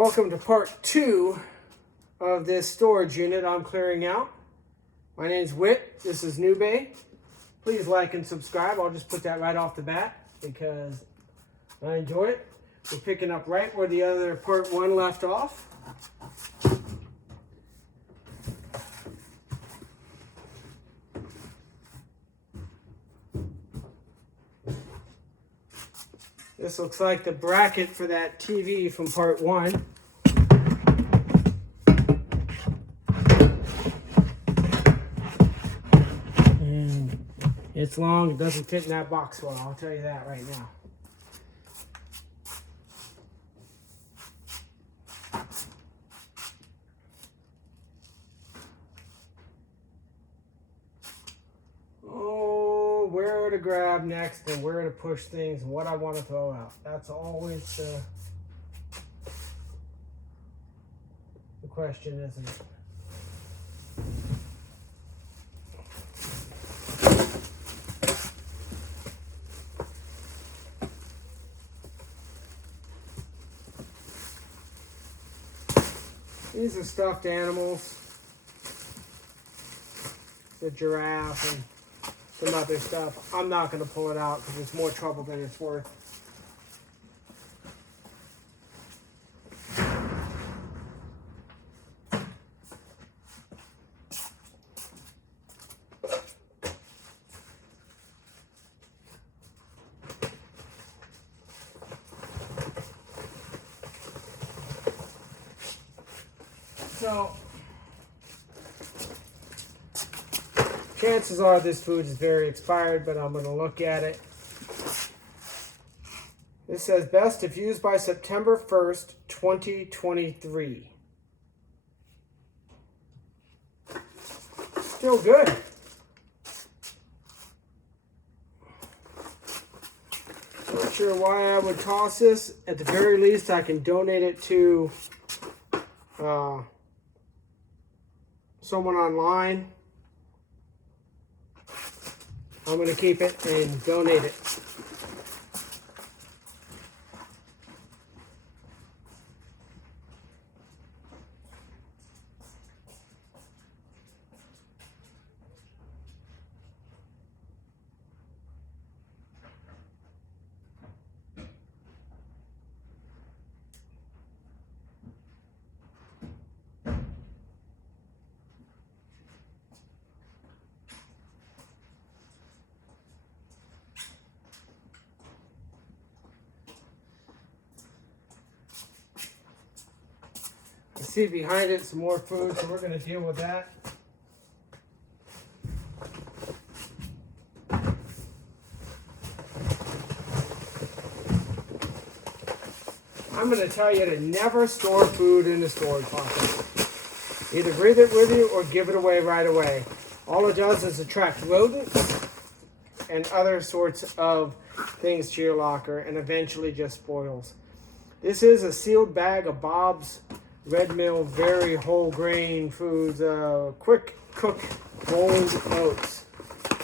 Welcome to part 2 of this storage unit I'm clearing out. My name's Whit. This is Gnubay. Please like and subscribe. I'll just put that right off the bat because I enjoy it. We're picking up right where the other part 1 left off. This looks like the bracket for that TV from part 1. And it's long, it doesn't fit in that box well, I'll tell you that right now. Where to grab next and where to push things and what I want to throw out. That's always the question, isn't it? These are stuffed animals. The giraffe and some other stuff. I'm not going to pull it out because it's more trouble than it's worth. So, chances are this food is very expired, but I'm going to look at it. This says best if used by September 1st, 2023. Still good. Not sure why I would toss this. At the very least, I can donate it to someone online. I'm going to keep it and donate it. See behind it some more food, so we're going to deal with that. I'm going to tell you to never store food in the storage pocket. Either bring it with you or give it away right away. All it does is attract rodents and other sorts of things to your locker and eventually just spoils. This is a sealed bag of Bob's Red Mill very whole grain foods, quick cook rolled oats.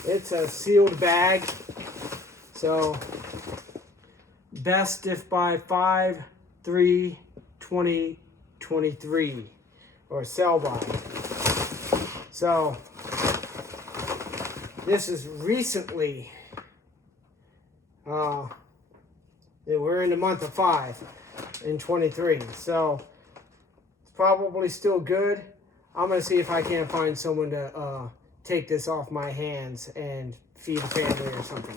It's a sealed bag, so best if by 5/3/2023 or sell by. So this is recently, we're in the month of 5 in 23, so probably still good. I'm going to see if I can't find someone to take this off my hands and feed a family or something.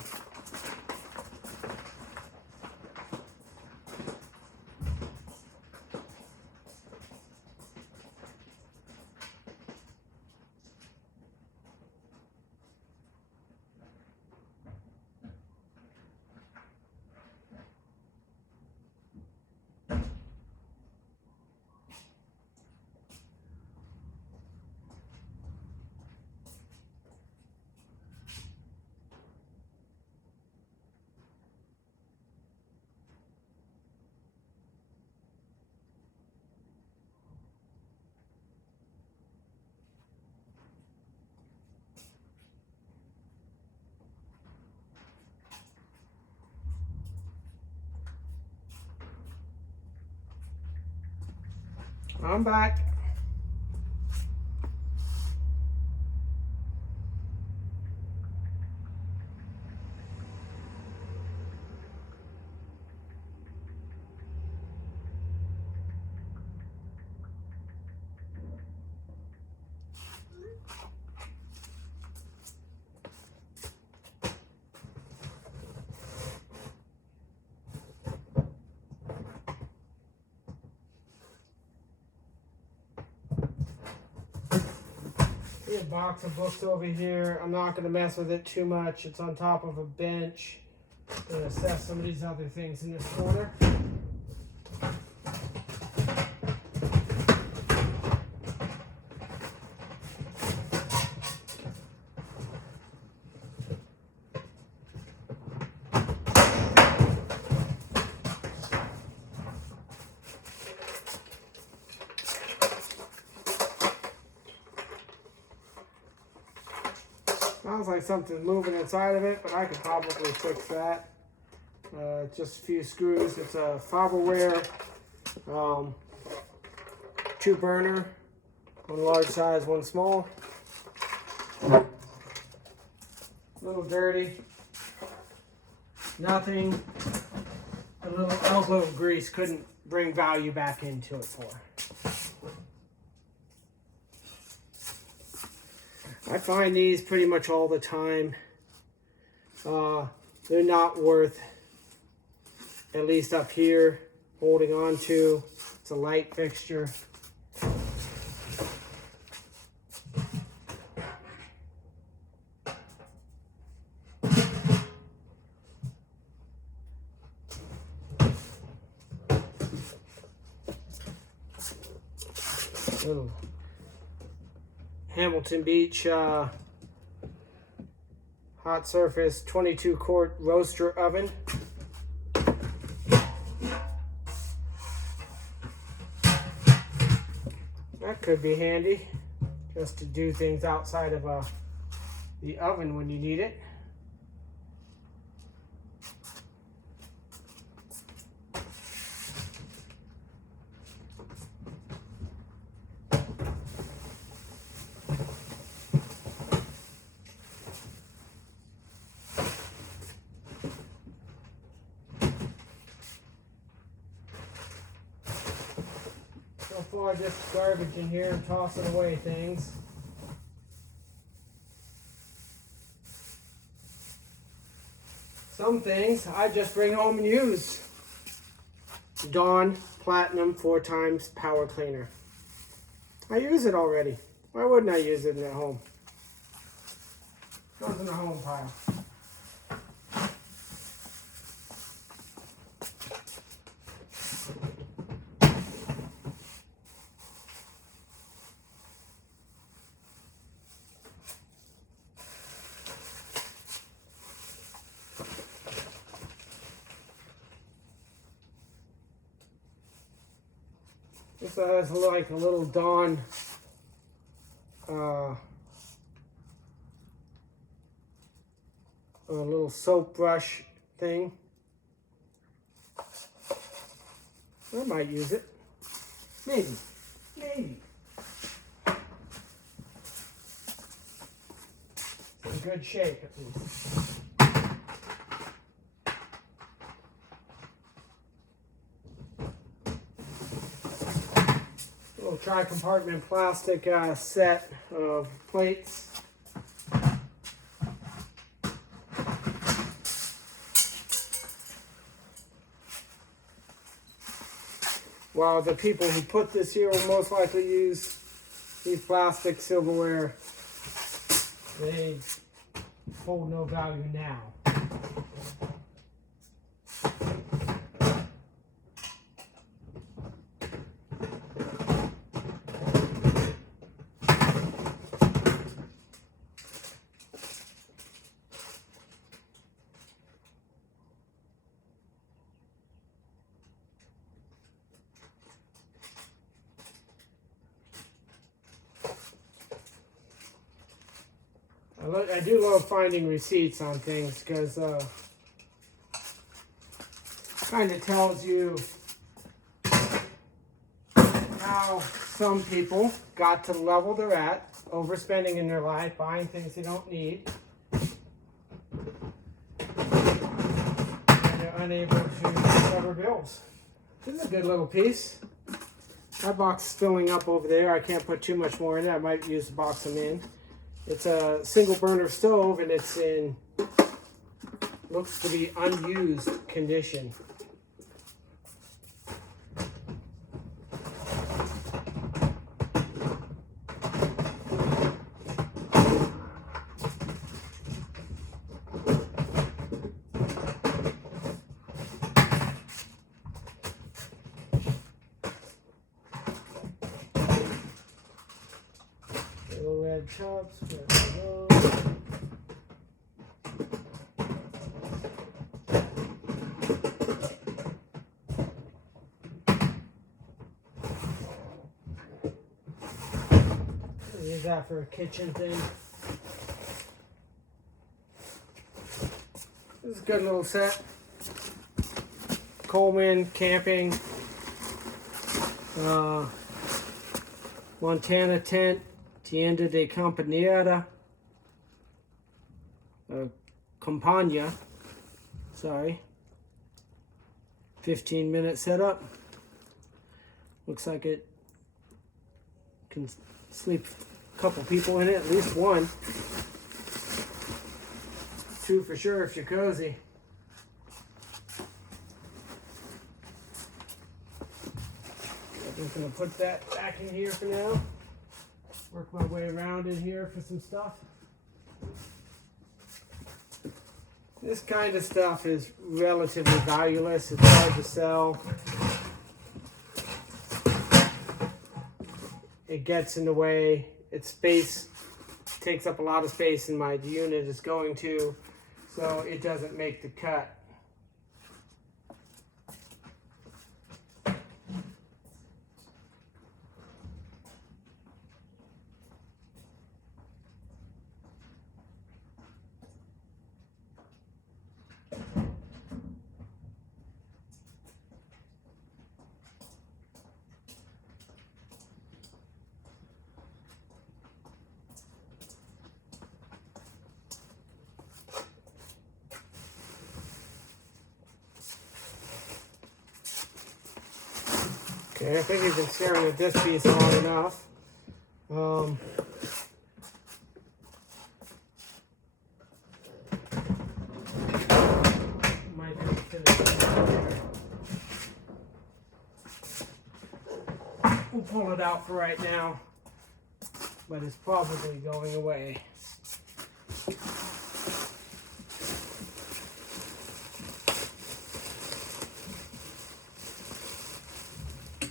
I'm back. A box of books over here. I'm not going to mess with it too much. It's on top of a bench. I'm going to assess some of these other things in this corner. Sounds like something's moving inside of it, but I could probably fix that. Just a few screws. It's a Farberware 2-burner, one large size, one small. A little dirty. Nothing. A little elbow of grease couldn't bring value back into it for. I find these pretty much all the time. They're not worth, at least up here, holding on to. It's a light fixture. Little Hamilton Beach hot surface 22-quart roaster oven. That could be handy just to do things outside of the oven when you need it. So far, just garbage in here and tossing away things. Some things I just bring home and use. Dawn Platinum 4x power cleaner. I use it already. Why wouldn't I use it at home? Goes in the home pile. This has like a little Dawn a little soap brush thing. I might use it. Maybe. In good shape at least. Little tri-compartment plastic set of plates. While the people who put this here will most likely use these plastic silverware, they hold no value now. I do love finding receipts on things because kind of tells you how how some people got to the level they're at, overspending in their life, buying things they don't need. And they're unable to cover bills. This is a good little piece. My box is filling up over there. I can't put too much more in it. I might use the box I'm in. It's a single burner stove and it's in, looks to be unused condition. Little red tubs, where are those? Use that for a kitchen thing. This is a good little set. Coleman camping. Montana tent. Tienda de Campaniera. Campagna. Sorry. 15-minute setup. Looks like it can sleep a couple people in it, at least one. Two for sure if you're cozy. I'm just going to put that back in here for now. Work my way around in here for some stuff. This kind of stuff is relatively valueless. It's hard to sell. It gets in the way. Its space takes up a lot of space in my unit it's going to, so it doesn't make the cut. Okay, I think we've been staring at this piece long enough. Might be able to finish it there. We'll pull it out for right now, but it's probably going away.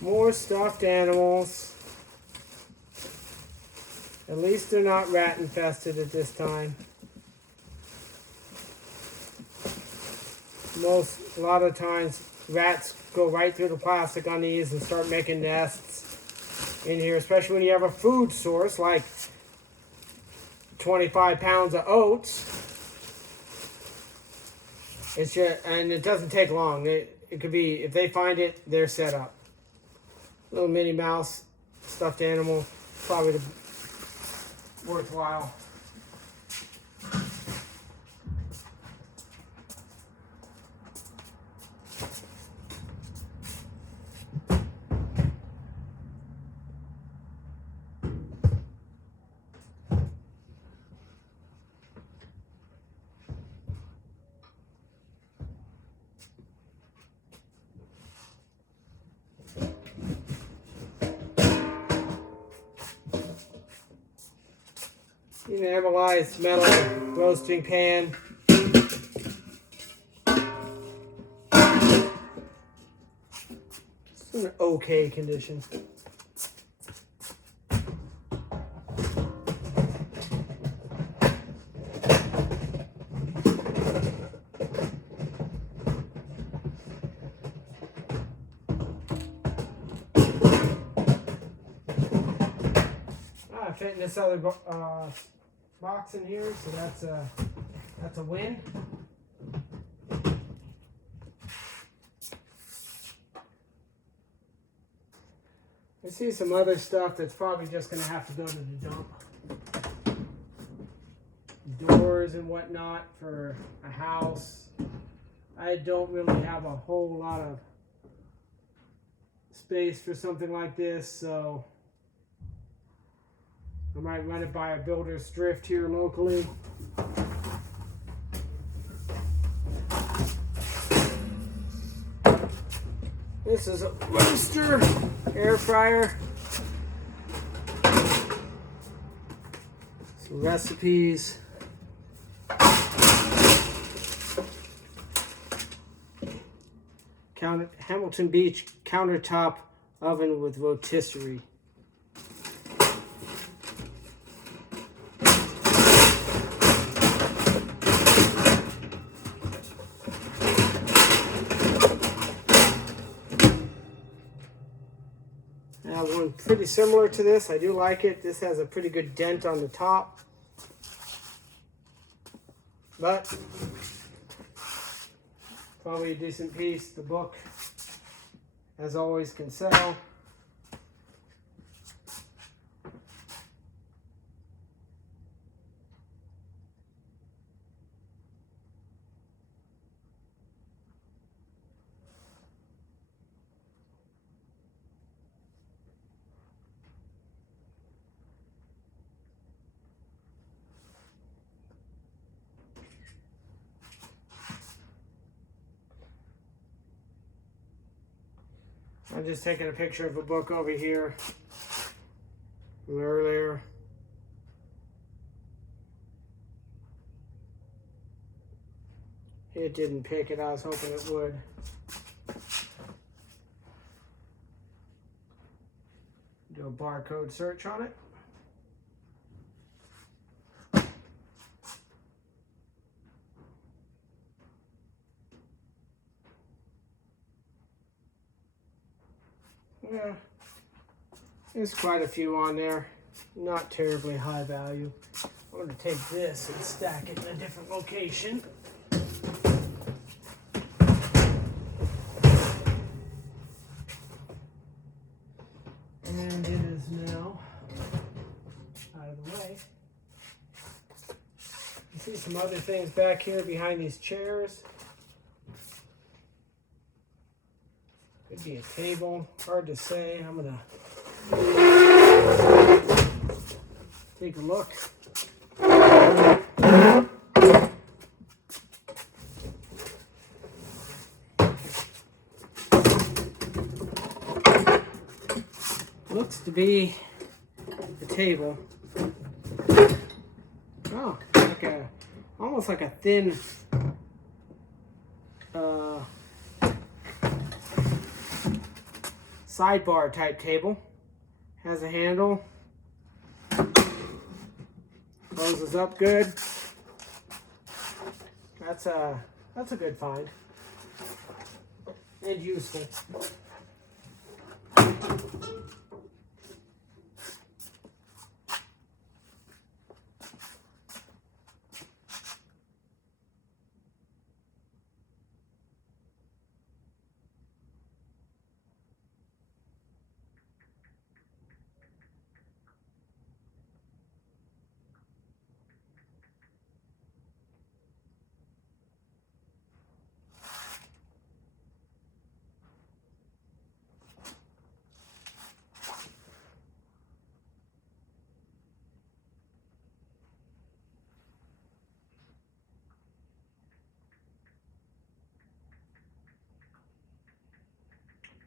More stuffed animals. At least they're not rat infested at this time. A lot of times rats go right through the plastic on these and start making nests in here, especially when you have a food source like 25 pounds of oats. It's just, and it doesn't take long. It could be, if they find it, they're set up. Little Minnie Mouse stuffed animal, probably worthwhile. Enamelized metal roasting pan. It's in okay condition. I fit in this other box in here, so that's a win. I see some other stuff that's probably just going to have to go to the dump. Doors and whatnot for a house. I don't really have a whole lot of space for something like this, so I might run it by a builder's thrift here locally. This is a roaster air fryer. Some recipes. Hamilton Beach countertop oven with rotisserie. I have one pretty similar to this. I do like it. This has a pretty good dent on the top. But probably a decent piece. The book, as always, can sell. I'm just taking a picture of a book over here from earlier. It didn't pick it. I was hoping it would. Do a barcode search on it. Yeah, there's quite a few on there. Not terribly high value. I'm going to take this and stack it in a different location. And it is now out of the way. You see some other things back here behind these chairs. Could be a table, hard to say. I'm gonna take a look. Looks to be a table. Oh, almost like a thin sidebar type table. Has a handle. Closes up good. That's a good find. And useful.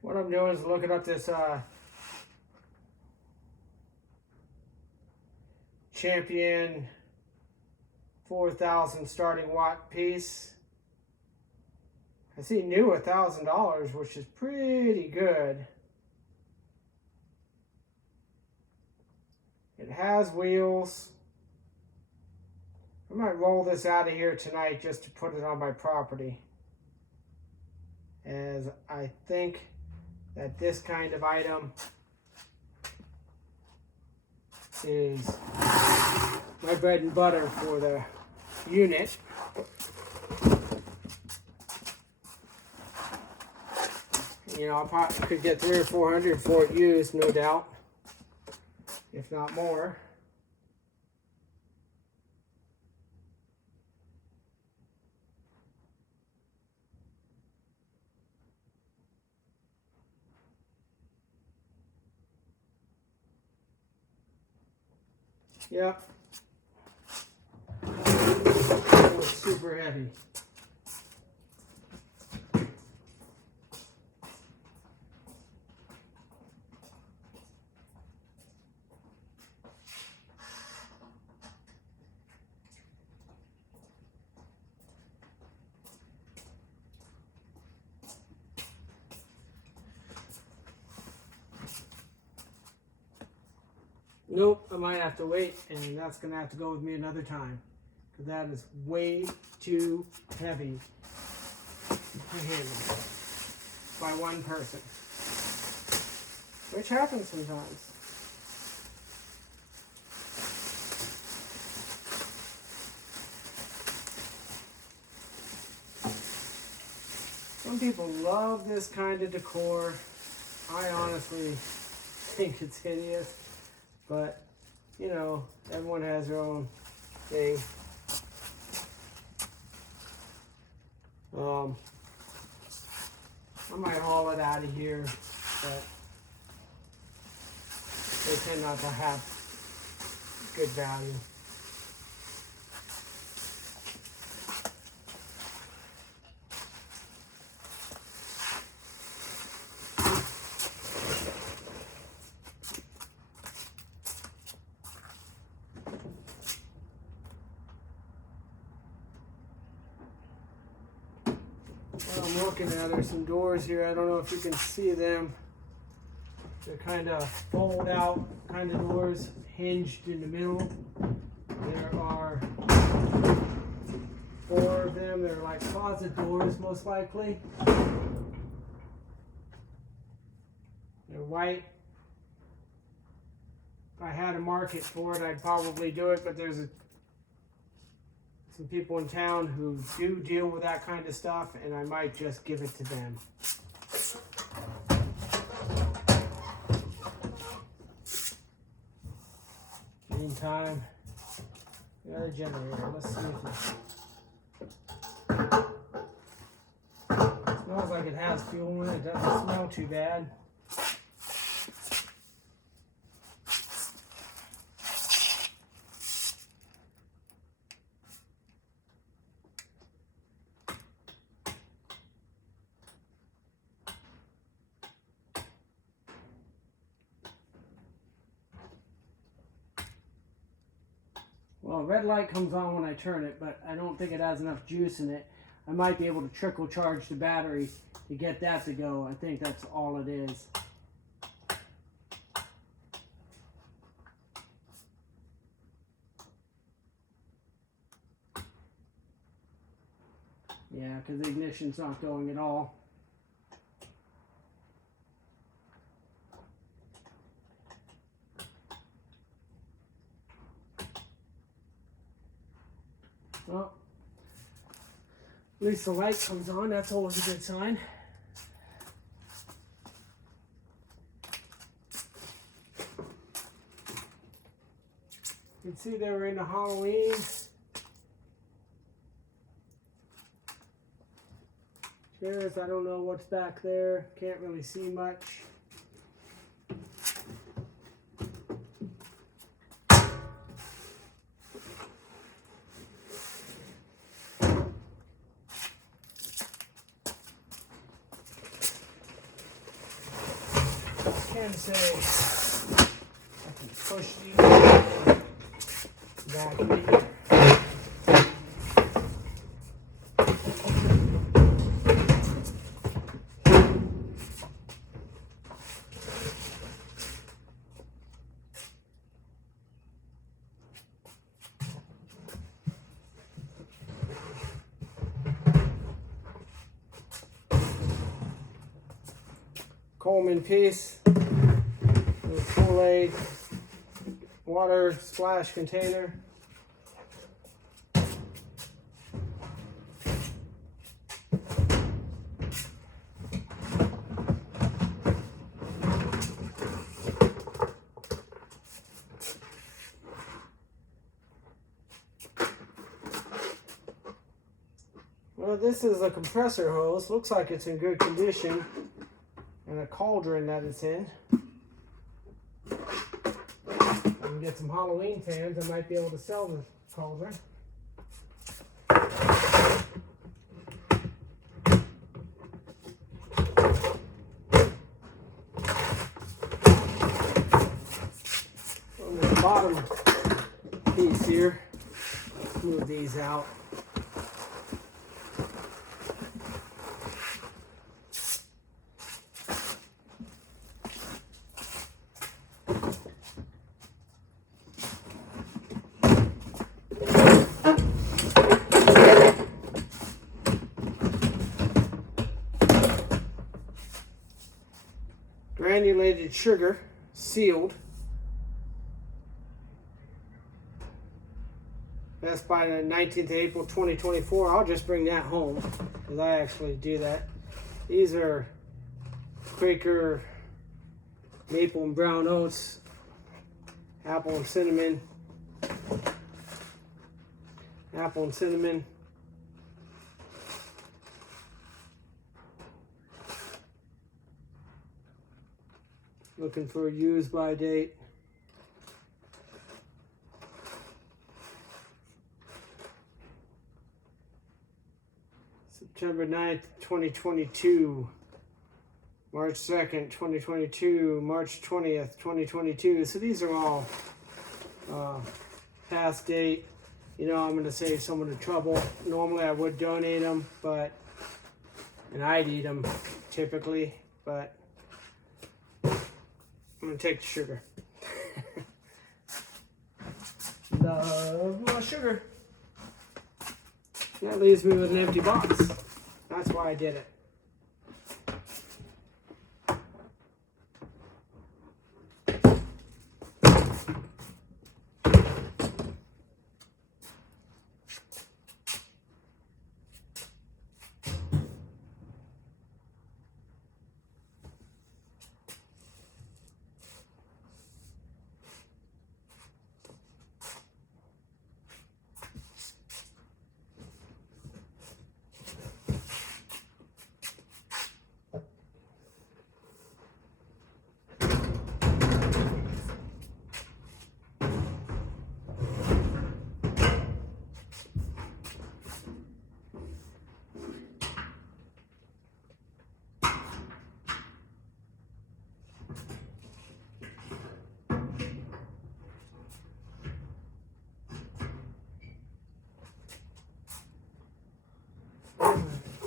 What I'm doing is looking up this Champion 4000 starting watt piece. I see new $1,000, which is pretty good. It has wheels. I might roll this out of here tonight just to put it on my property, as I think that this kind of item is my bread and butter for the unit. You know, I probably could get 300 or 400 for it used, no doubt, if not more. Yep. That was super heavy. Nope, I might have to wait, and that's going to have to go with me another time, because that is way too heavy to handle by one person, which happens sometimes. Some people love this kind of decor. I honestly think it's hideous. But, you know, everyone has their own thing. I might haul it out of here, but they tend not to have good value. I'm looking at, there's some doors here. I don't know if you can see them. They're kind of fold out kind of doors, hinged in the middle. There are 4 of them. They're like closet doors, most likely. They're white. If I had a market for it, I'd probably do it, but there's some people in town who do deal with that kind of stuff, and I might just give it to them. Meantime, the other generator, let's see if it smells like it has fuel in it. It doesn't smell too bad. Well, red light comes on when I turn it, but I don't think it has enough juice in it. I might be able to trickle charge the battery to get that to go. I think that's all it is. Yeah, because the ignition's not going at all. Well, at least the light comes on. That's always a good sign. You can see they were into Halloween. Chairs, I don't know what's back there. Can't really see much. I can say I can push these back in here. Coleman piece with Kool-Aid water splash container. This is a compressor hose. Looks like it's in good condition. And a cauldron that it's in. I can get some Halloween fans. I might be able to sell the cauldron. On the bottom piece here, move these out. Granulated sugar, sealed. That's by the 19th of April 2024. I'll just bring that home because I actually do that. These are Quaker maple and brown oats, apple and cinnamon, apple and cinnamon. Looking for a use by date. September 9th, 2022. March 2nd, 2022. March 20th, 2022. So these are all past date. You know, I'm going to save someone the trouble. Normally I would donate them, and I'd eat them typically, but I'm going to take the sugar. Love my sugar. That leaves me with an empty box. That's why I did it.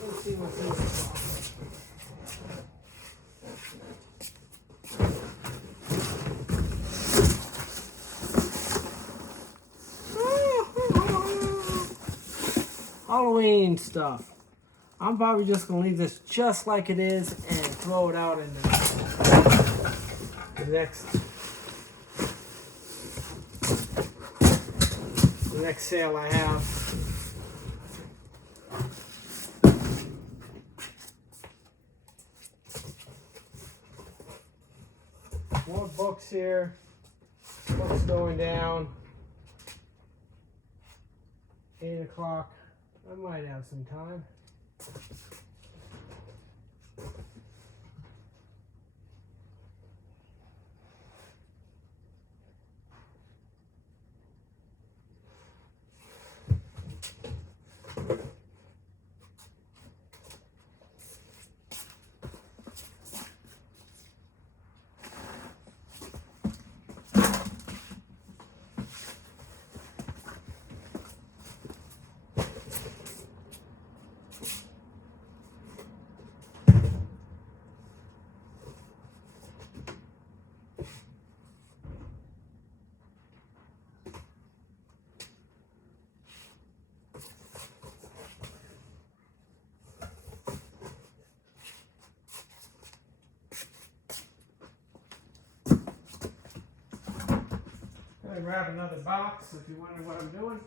Let's see what's in this box. Halloween stuff. I'm probably just going to leave this just like it is and throw it out in the next sale I have. More books here. Books going down. 8 o'clock. I might have some time. I grab another box if you wonder what I'm doing.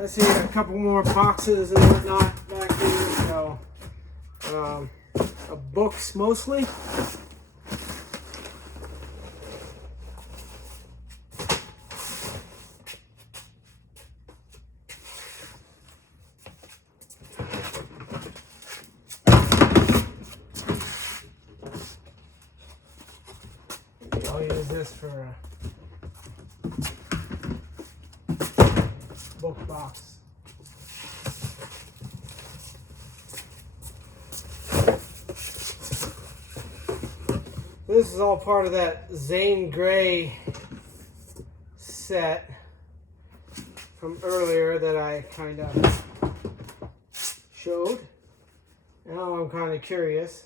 I see a couple more boxes and whatnot back here. So, books mostly. I'll use this for a book box. This is all part of that Zane Grey set from earlier that I kind of showed. Now I'm kind of curious.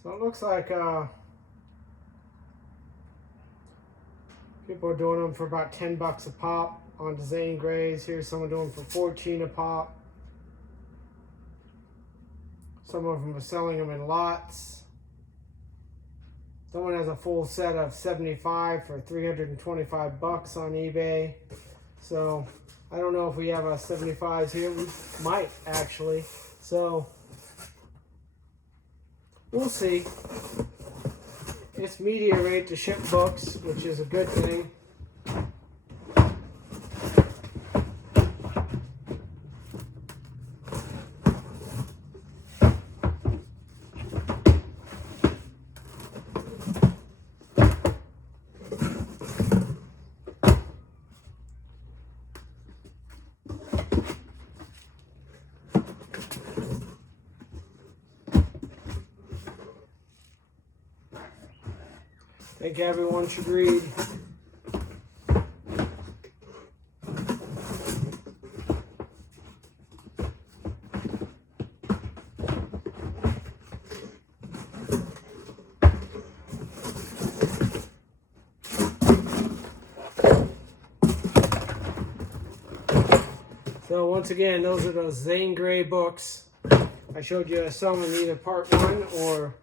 So it looks like people are doing them for about 10 bucks a pop on Zane Greys. Here's someone doing for 14 a pop. Some of them are selling them in lots. Someone has a full set of 75 for 325 bucks on eBay. So I don't know if we have a 75s here. We might actually. So we'll see. It's media rate to ship books, which is a good thing. I think everyone should read. So once again, those are those Zane Grey books. I showed you some in either part 1 or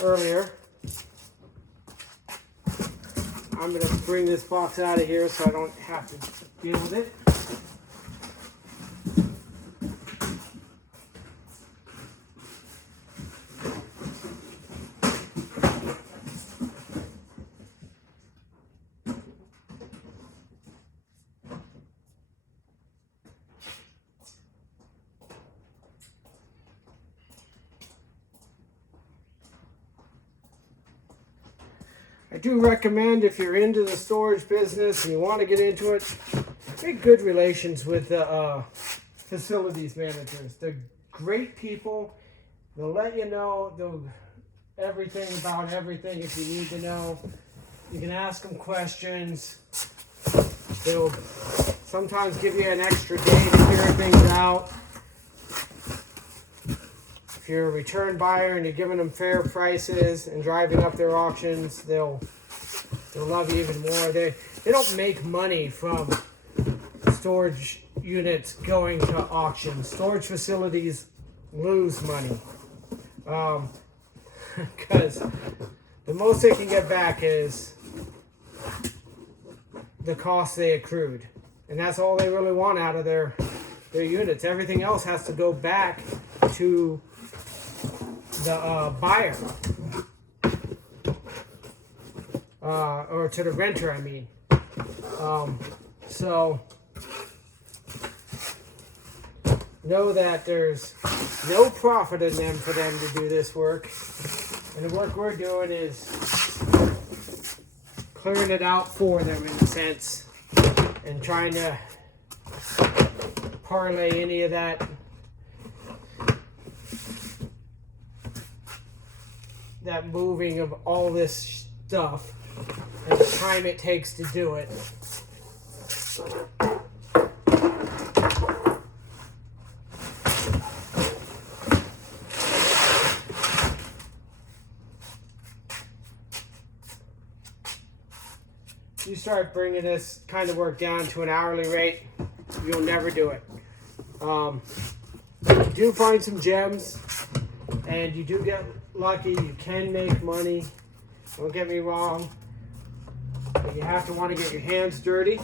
earlier. I'm going to bring this box out of here so I don't have to deal with it. I do recommend, if you're into the storage business and you want to get into it, make good relations with the facilities managers. They're great people. They'll let you know everything about everything if you need to know. You can ask them questions. They'll sometimes give you an extra day to figure things out. If you're a return buyer and you're giving them fair prices and driving up their auctions, they'll love you even more. They don't make money from storage units going to auctions. Storage facilities lose money because the most they can get back is the cost they accrued, and that's all they really want out of their units. Everything else has to go back to the buyer, or to the renter, I mean. So know that there's no profit in them for them to do this work, and the work we're doing is clearing it out for them in a sense, and trying to parlay any of that moving of all this stuff and the time it takes to do it. you start bringing this kind of work down to an hourly rate, you'll never do it. You do find some gems, and you do get lucky. You can make money. Don't get me wrong. But you have to want to get your hands dirty.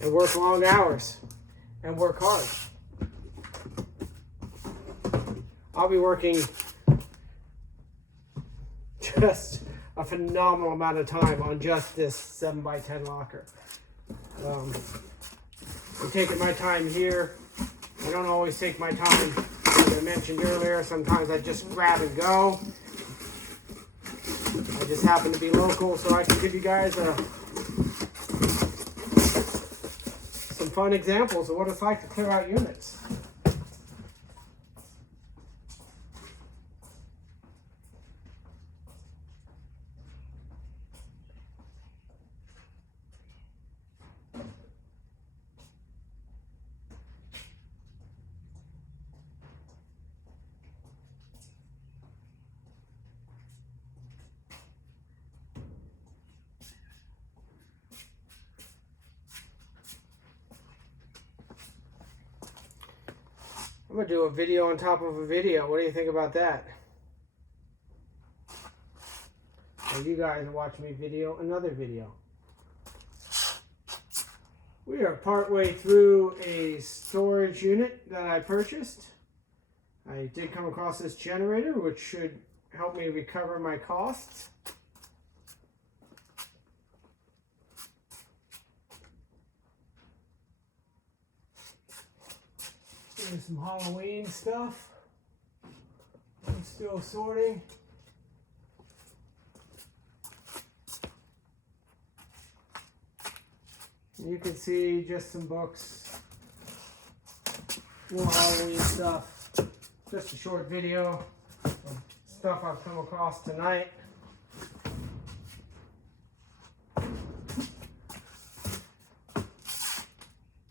And work long hours. And work hard. I'll be working just a phenomenal amount of time on just this 7x10 locker. I'm taking my time here. I don't always take my time, as I mentioned earlier. Sometimes I just grab and go. I just happen to be local, so I can give you guys some fun examples of what it's like to clear out units. I'm going to do a video on top of a video. What do you think about that? Or you guys watch me video another video. We are partway through a storage unit that I purchased. I did come across this generator, which should help me recover my costs. Here's some Halloween stuff. I'm still sorting. You can see just some books, more Halloween stuff. Just a short video of stuff I've come across tonight.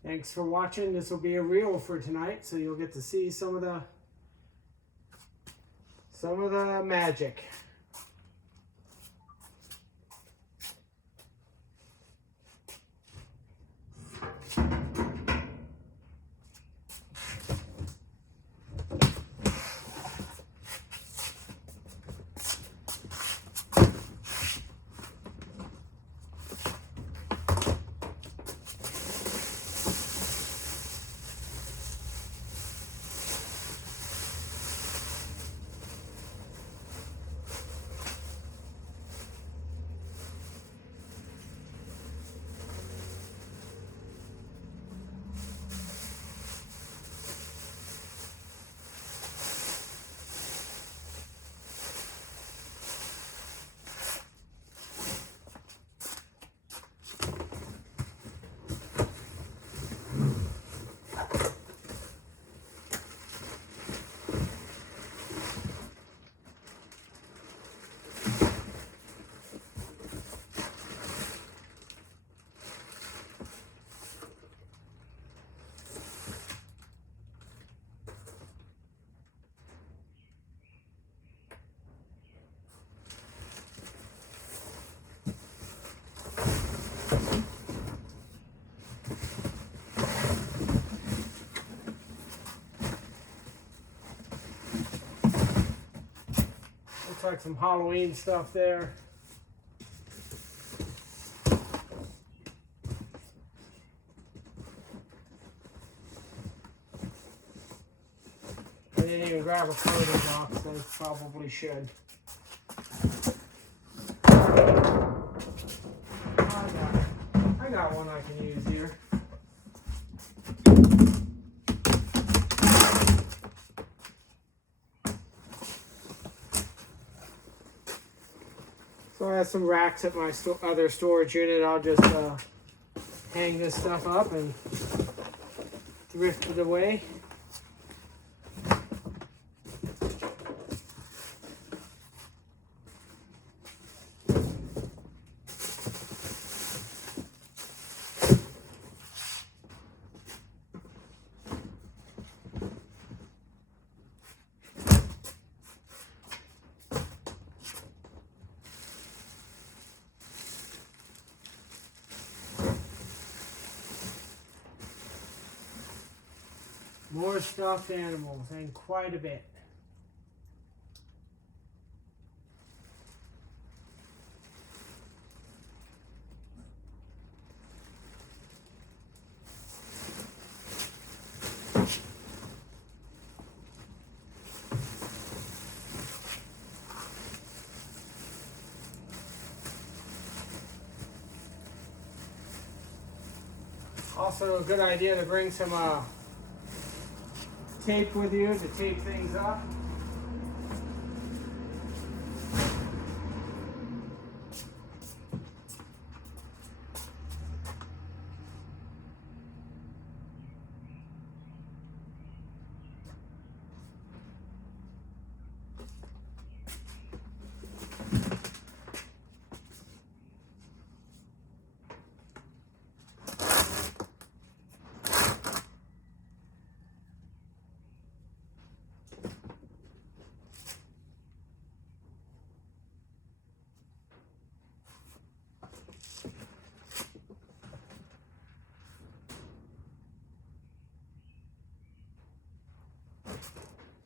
Thanks for watching. This will be a reel for tonight, so you'll get to see some of the magic. Looks like some Halloween stuff there. I didn't even grab a photo box, I probably should. I got one I can use here. So I have some racks at my other storage unit. I'll just hang this stuff up and thrift it away. More stuffed animals, and quite a bit. Also a good idea to bring some tape with you to tape things up.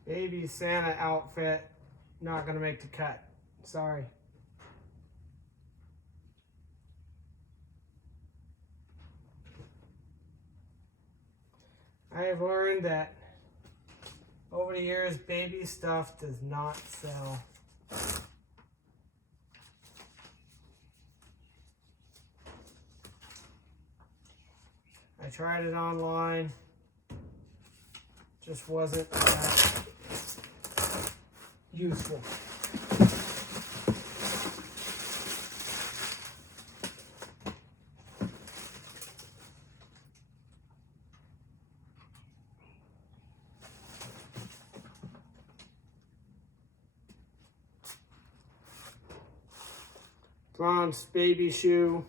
Baby Santa outfit, not gonna make the cut. Sorry. I have learned that over the years, baby stuff does not sell. I tried it online, just wasn't that useful. Bronze baby shoe.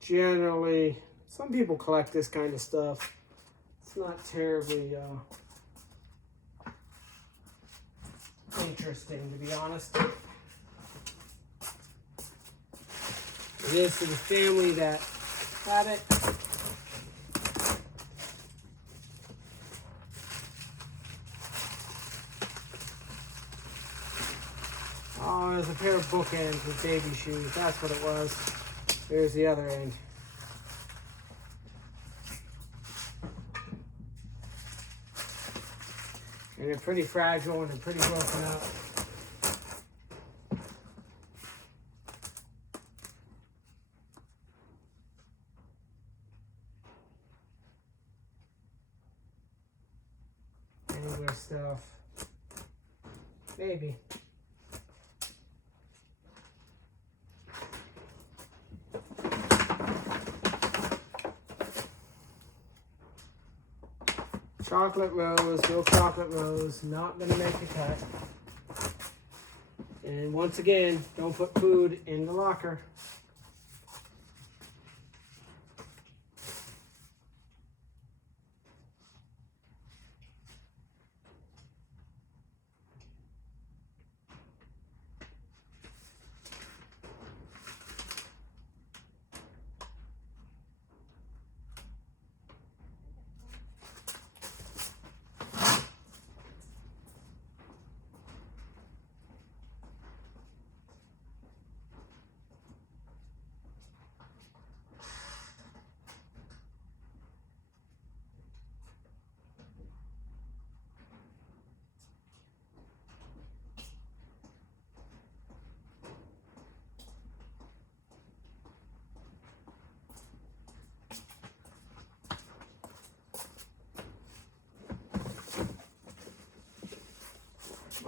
Generally, some people collect this kind of stuff. It's not terribly interesting, to be honest. It is to the family that had it. Oh, there's a pair of bookends with baby shoes. That's what it was. Here's the other end. And they're pretty fragile and they're pretty broken up. Anywhere stuff. Maybe. Chocolate rose, no chocolate rose, not gonna make the cut. And once again, don't put food in the locker.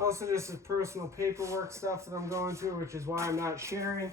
Also, this is personal paperwork stuff that I'm going through, which is why I'm not sharing.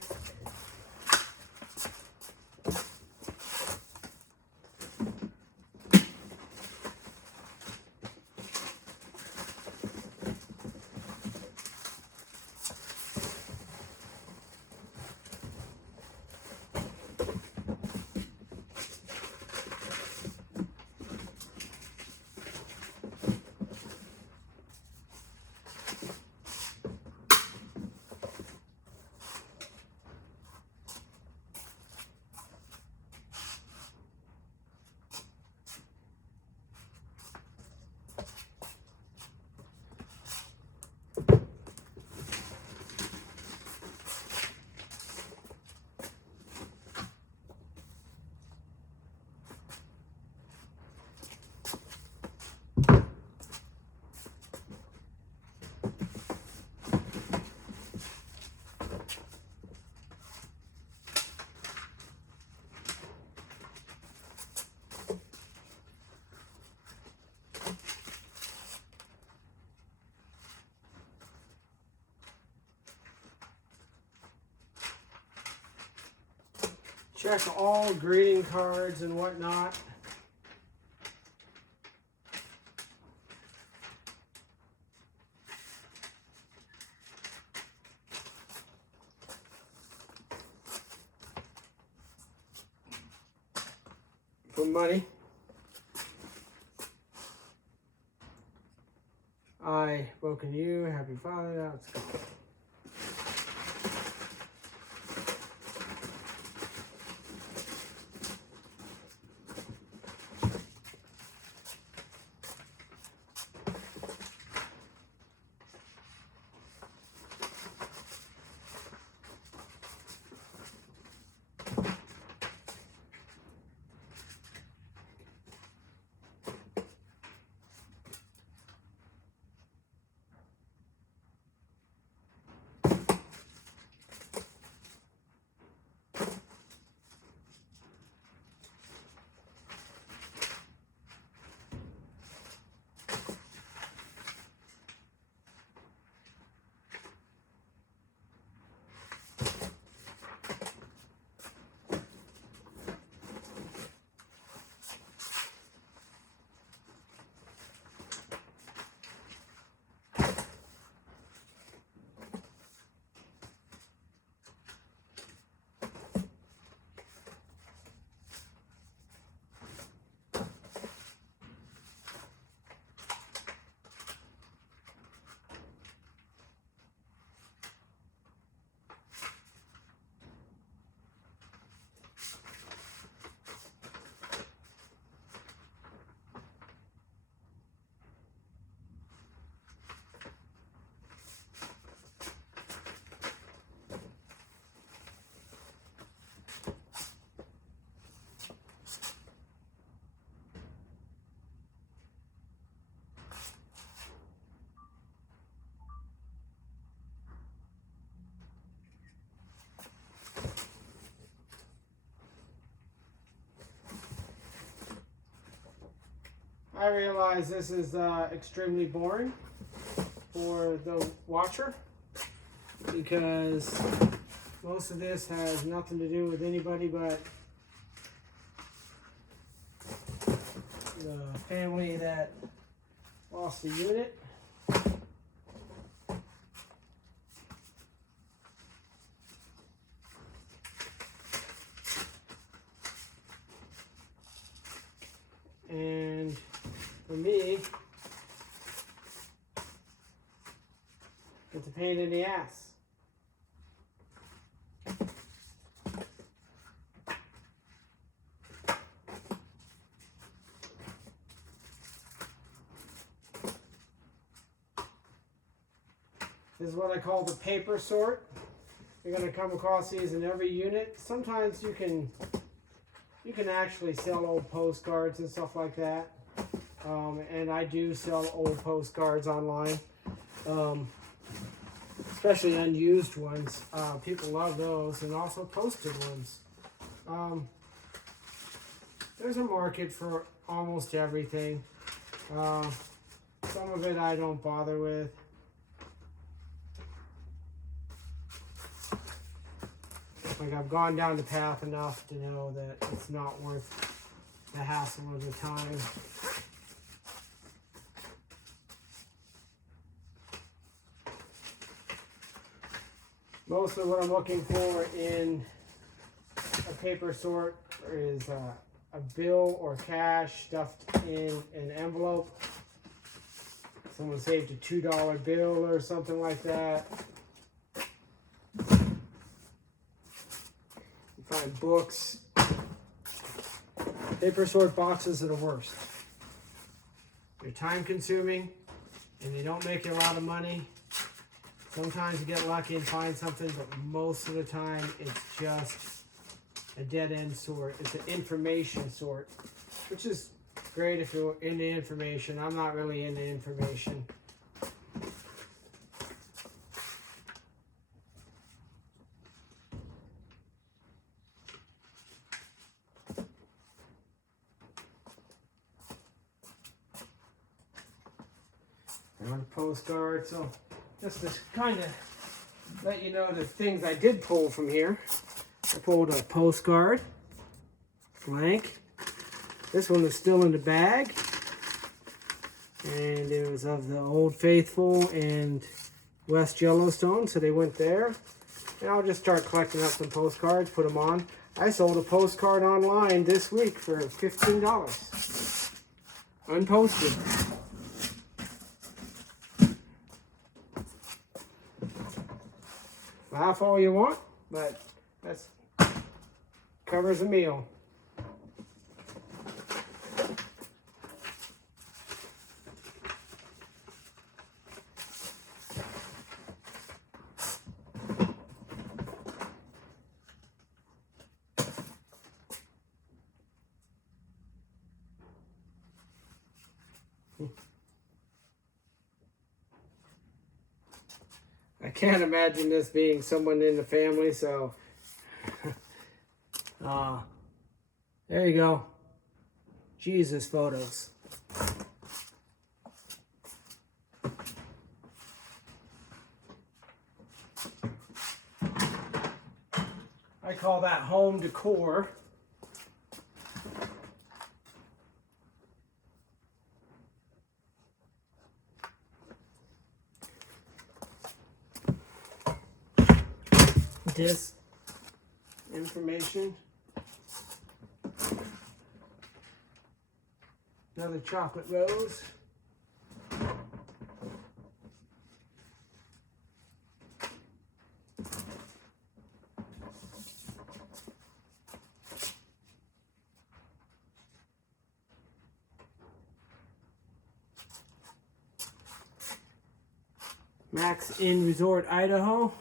check all greeting cards and whatnot. For money. I welcome you. Happy Father. Let's go. I realize this is extremely boring for the watcher because most of this has nothing to do with anybody but the family that lost a unit. And for me, it's a pain in the ass. This is what I call the paper sort. You're going to come across these in every unit. Sometimes you can actually sell old postcards and stuff like that. And I do sell old postcards online, especially unused ones. People love those, and also posted ones. There's a market for almost everything. Some of it I don't bother with. Like, I've gone down the path enough to know that it's not worth the hassle of the time. Most of what I'm looking for in a paper sort is a bill or cash stuffed in an envelope. Someone saved a $2 bill or something like that. You find books. Paper sort boxes are the worst. They're time consuming and they don't make you a lot of money. Sometimes you get lucky and find something, but most of the time it's just a dead end sort. It's an information sort, which is great if you're into information. I'm not really into information. On a postcard, so just to kind of let you know the things I did pull from here. I pulled a postcard. blank. This one is still in the bag. And it was of the Old Faithful and West Yellowstone, so they went there. And I'll just start collecting up some postcards, put them on. I sold a postcard online this week for $15. Unposted. Laugh all you want, but that's covers a meal. I can't imagine this being someone in the family, so there you go. Jesus photos. I call that home decor. This information. Another chocolate rose. Max Inn Resort, Idaho.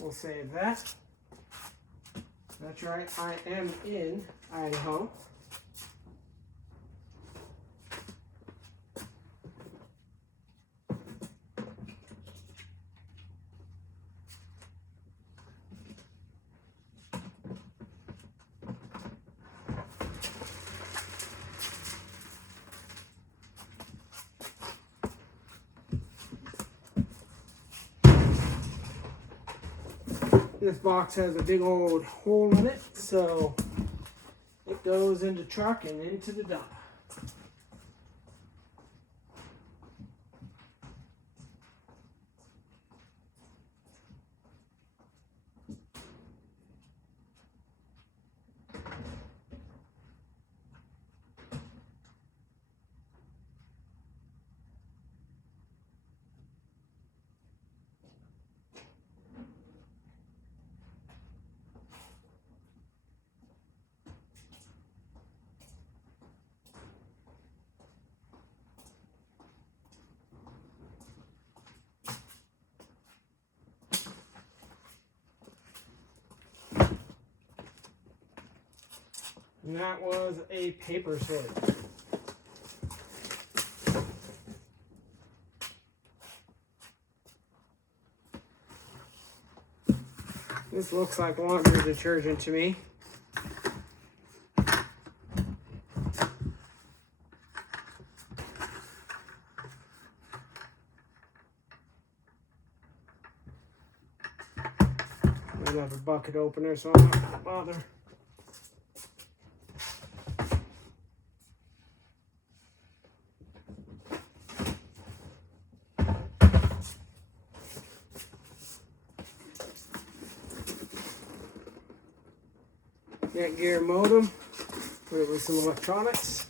We'll save that. That's right, I am in Idaho. This box has a big old hole in it, so it goes in the truck and into the dump. And that was a paper sort. This looks like laundry detergent to me. I don't have a bucket opener, so I'm not going to bother. Netgear modem, put it with some electronics.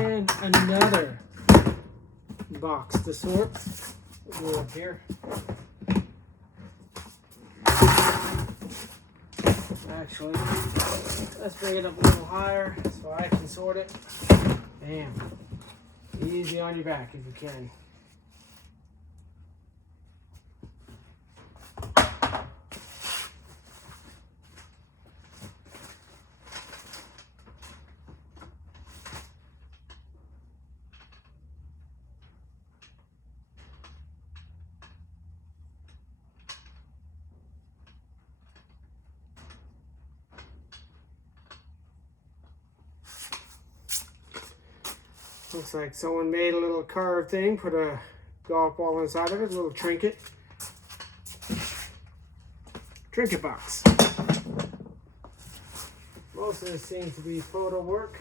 And another box to sort. We'll go up here. Actually, let's bring it up a little higher so I can sort it. Bam. Easy on your back if you can. Looks like someone made a little carved thing, put a golf ball inside of it, a little trinket. Trinket box. Most of this seems to be photo work.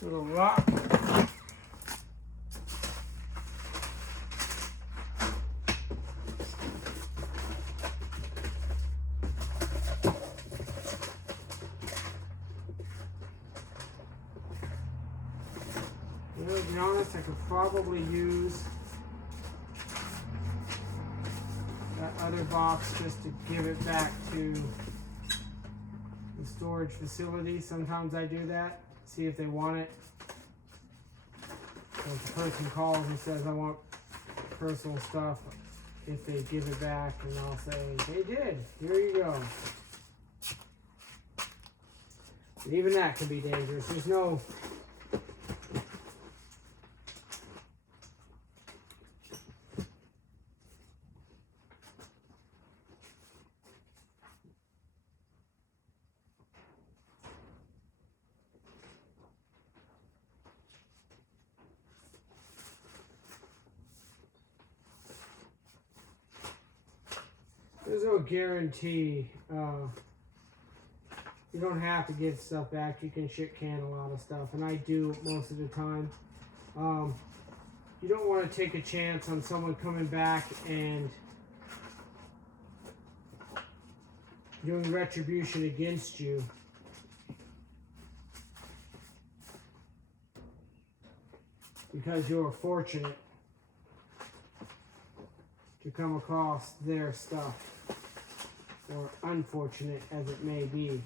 Little rock. You know, to be honest, I could probably use that other box just to give it back to the storage facility. Sometimes I do that, see if they want it. So if the person calls and says I want personal stuff, if they give it back, and I'll say, they did, here you go. And even that can be dangerous. There's no guarantee. You don't have to get stuff back. You can shit can a lot of stuff, and I do most of the time. You don't want to take a chance on someone coming back and doing retribution against you. Because you're fortunate to come across their stuff, or unfortunate as it may be.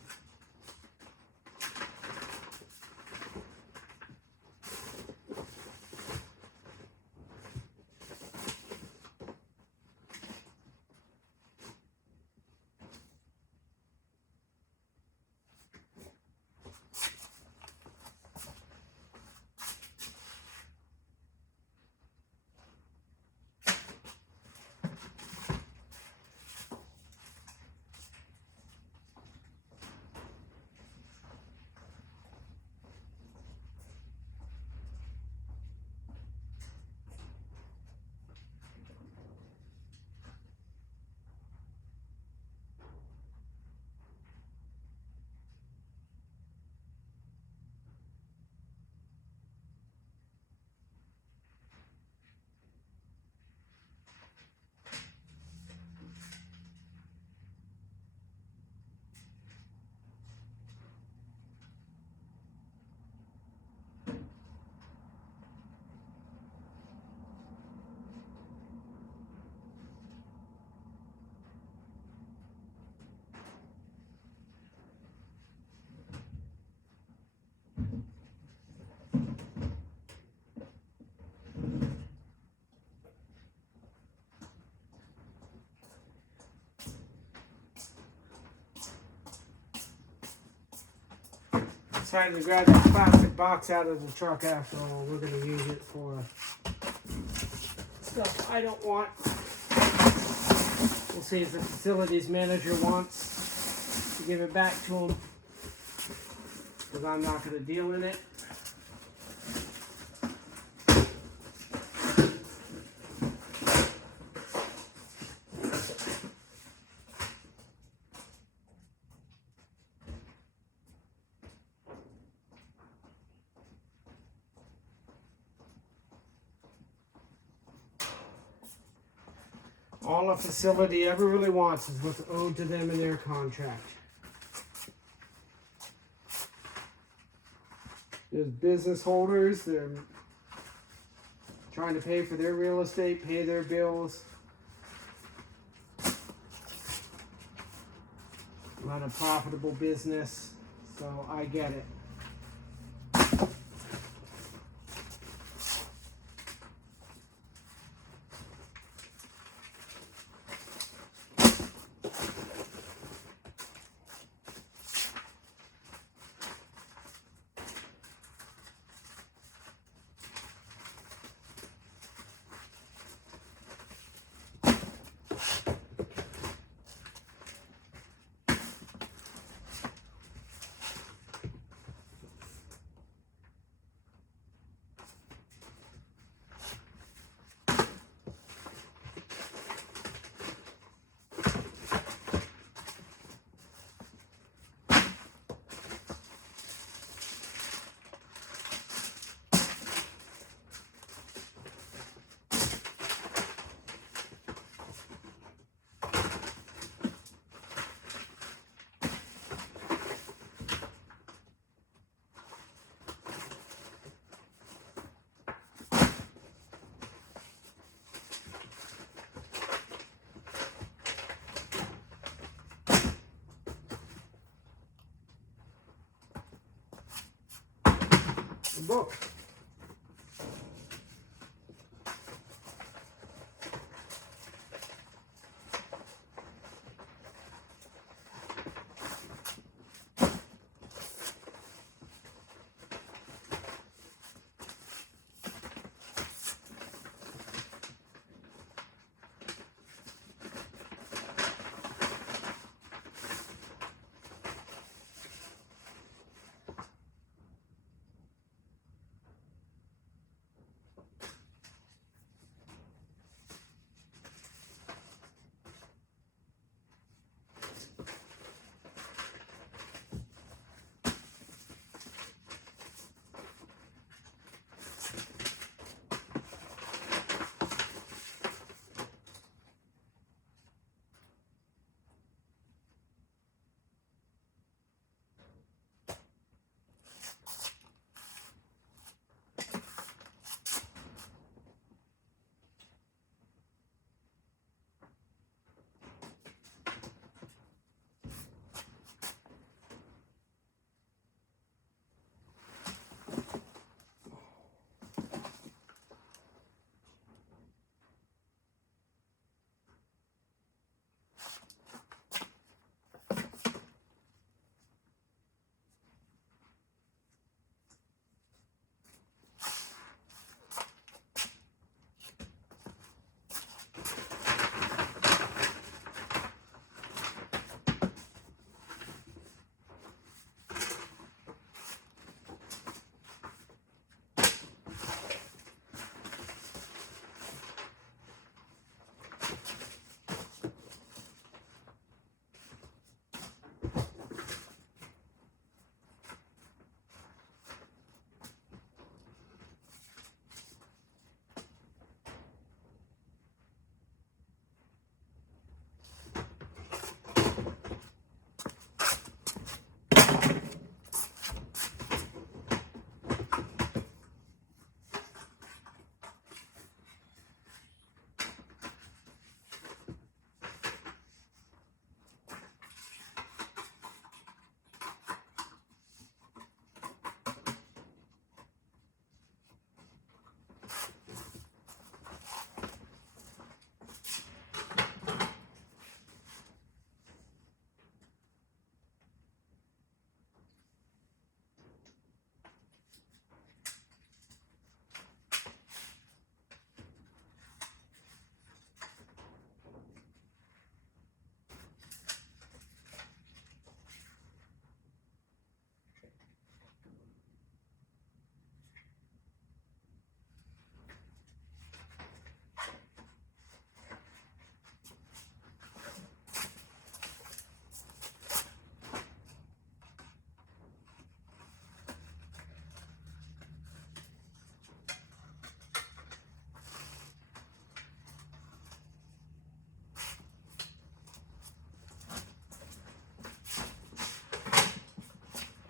Decided to grab that plastic box out of the truck after all. We're going to use it for stuff I don't want. We'll see if the facilities manager wants to give it back to him, because I'm not going to deal in it. All a facility ever really wants is what's owed to them in their contract. There's business holders, they're trying to pay for their real estate, pay their bills. Run a profitable business, so I get it. Book.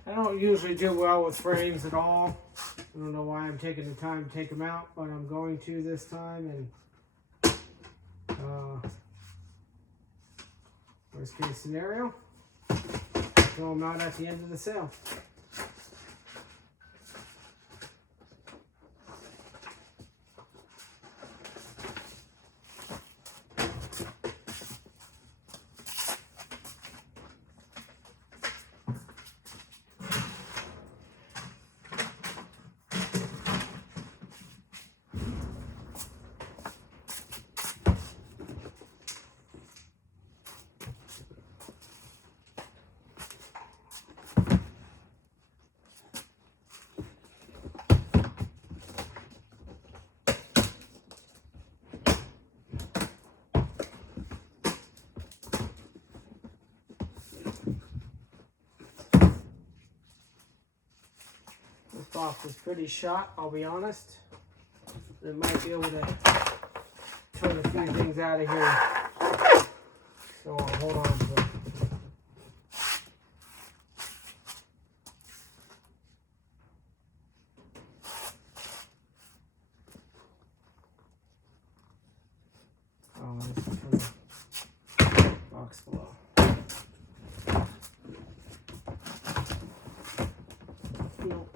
I don't usually do well with frames at all. I don't know why I'm taking the time to take them out, but I'm going to this time. And worst case scenario, throw them out at the end of the sale. Box is pretty shot, I'll be honest. It might be able to turn a few things out of here. So I'll hold on to it. Oh, this is from the box below. Nope.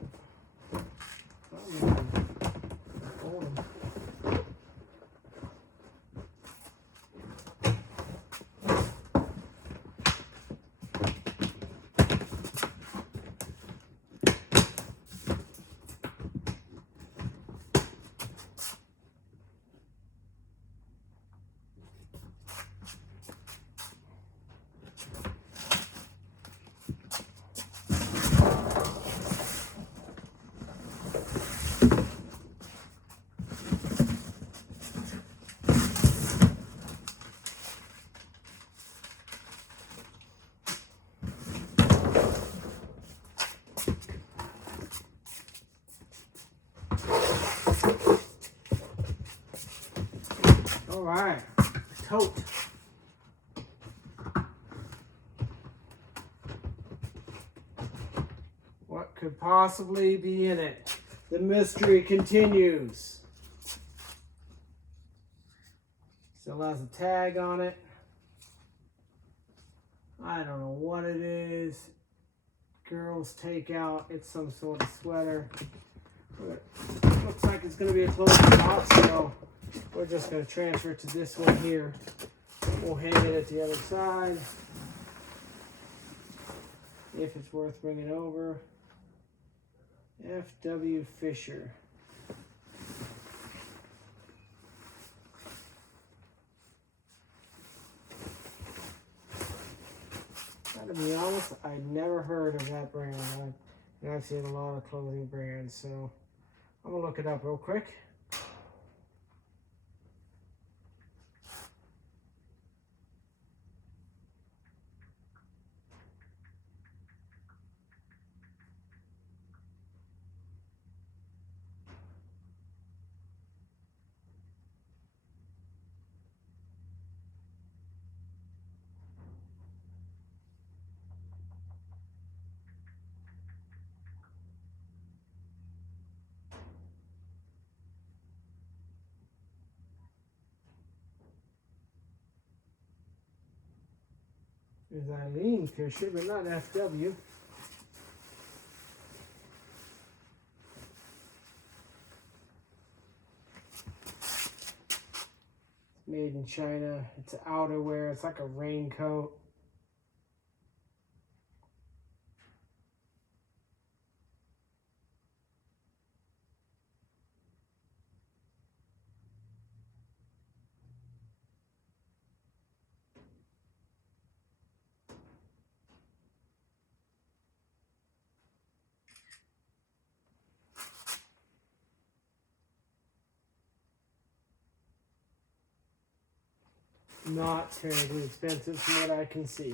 All right, tote. What could possibly be in it? The mystery continues. Still has a tag on it. I don't know what it is. Girls takeout. It's some sort of sweater. But it looks like it's going to be a closing box, so we're just going to transfer it to this one here. We'll hang it at the other side. If it's worth bringing over. F.W. Fisher. To be honest, I'd never heard of that brand. I've seen a lot of clothing brands, so I'm gonna look it up real quick. There's Eileen Fisher, but not FW. It's made in China. It's outerwear. It's like a raincoat. Not terribly expensive from what I can see.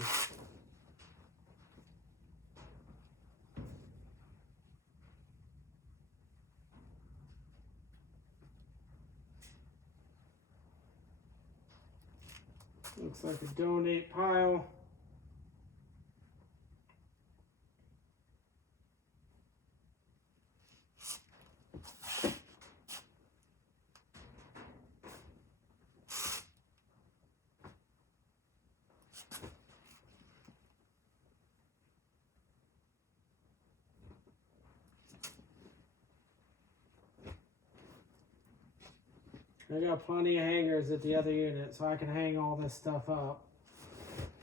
Looks like a donate pile. I got plenty of hangers at the other unit, so I can hang all this stuff up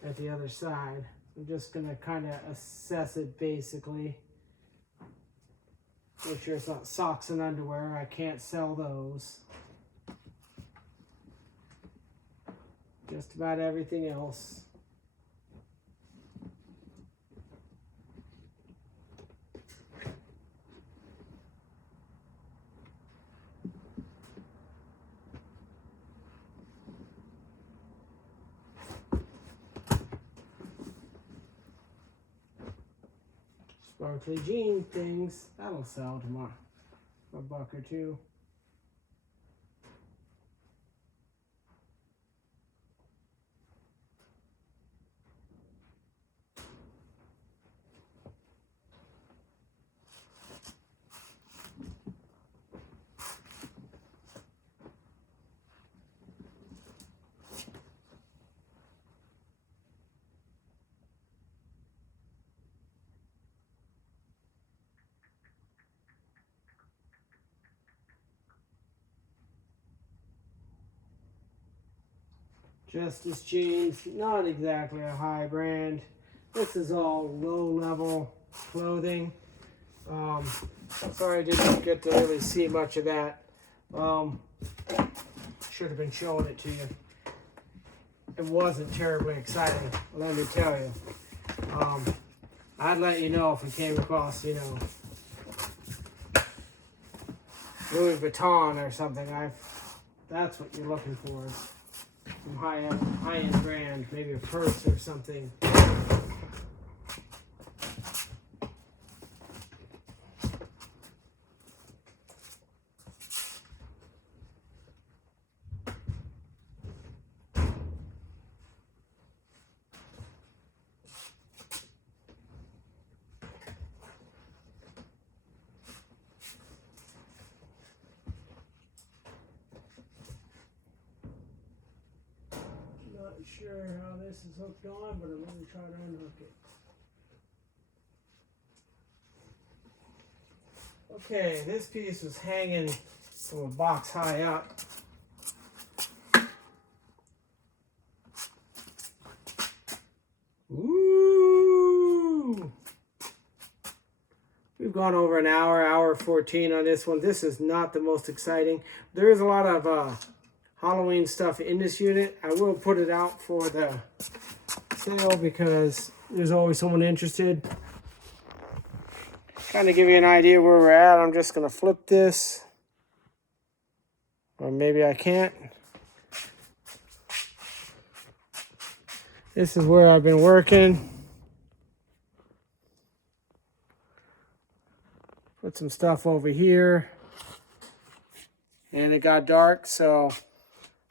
at the other side. I'm just gonna kind of assess it basically. Make sure it's not socks and underwear. I can't sell those. Just about everything else. Sparkly jean things, that'll sell tomorrow for $1 or $2. Justice jeans, not exactly a high brand. This is all low level clothing. Sorry I didn't get to really see much of that. Should have been showing it to you. It wasn't terribly exciting, let me tell you. I'd let you know if we came across, Louis Vuitton or something. That's what you're looking for. Some high-end brand, maybe a purse or something. sure how this is hooked on, but I'm going to try to unhook it. Okay, this piece was hanging from a box high up. Ooh! We've gone over an hour 14 on this one. This is not the most exciting. There is a lot of Halloween stuff in this unit. I will put it out for the sale because there's always someone interested. Kind of give you an idea where we're at. I'm just going to flip this. Or maybe I can't. This is where I've been working. Put some stuff over here. And it got dark, so